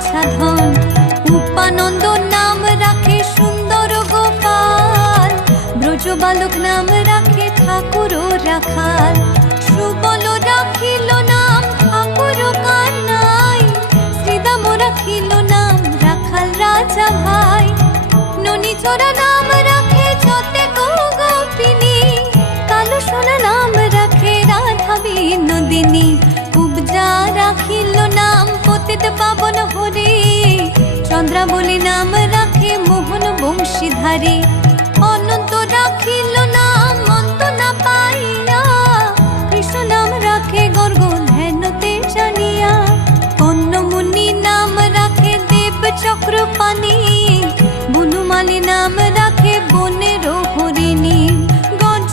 বাছা ধন। উপানন্দ নাম রাখে সুন্দর গোপাল, ব্রজ বালক নাম রাখে ঠাকুর রাখাল। সুবল রাখিল নাম ঠাকুর কানাই, শ্রীদাম রাখিল নাম রাখাল রাজা ভাই। ননী চোরা নাম রাখে যতে গোপিনী, কালো সোনা নাম রাখে রাধা বিনোদিনী। কুবজা রাখিল নাম পতিত পাবন হরি, চন্দ্রাবলী নাম রাখে মোহন বংশীধারী। অনন্ত রাখিল নাম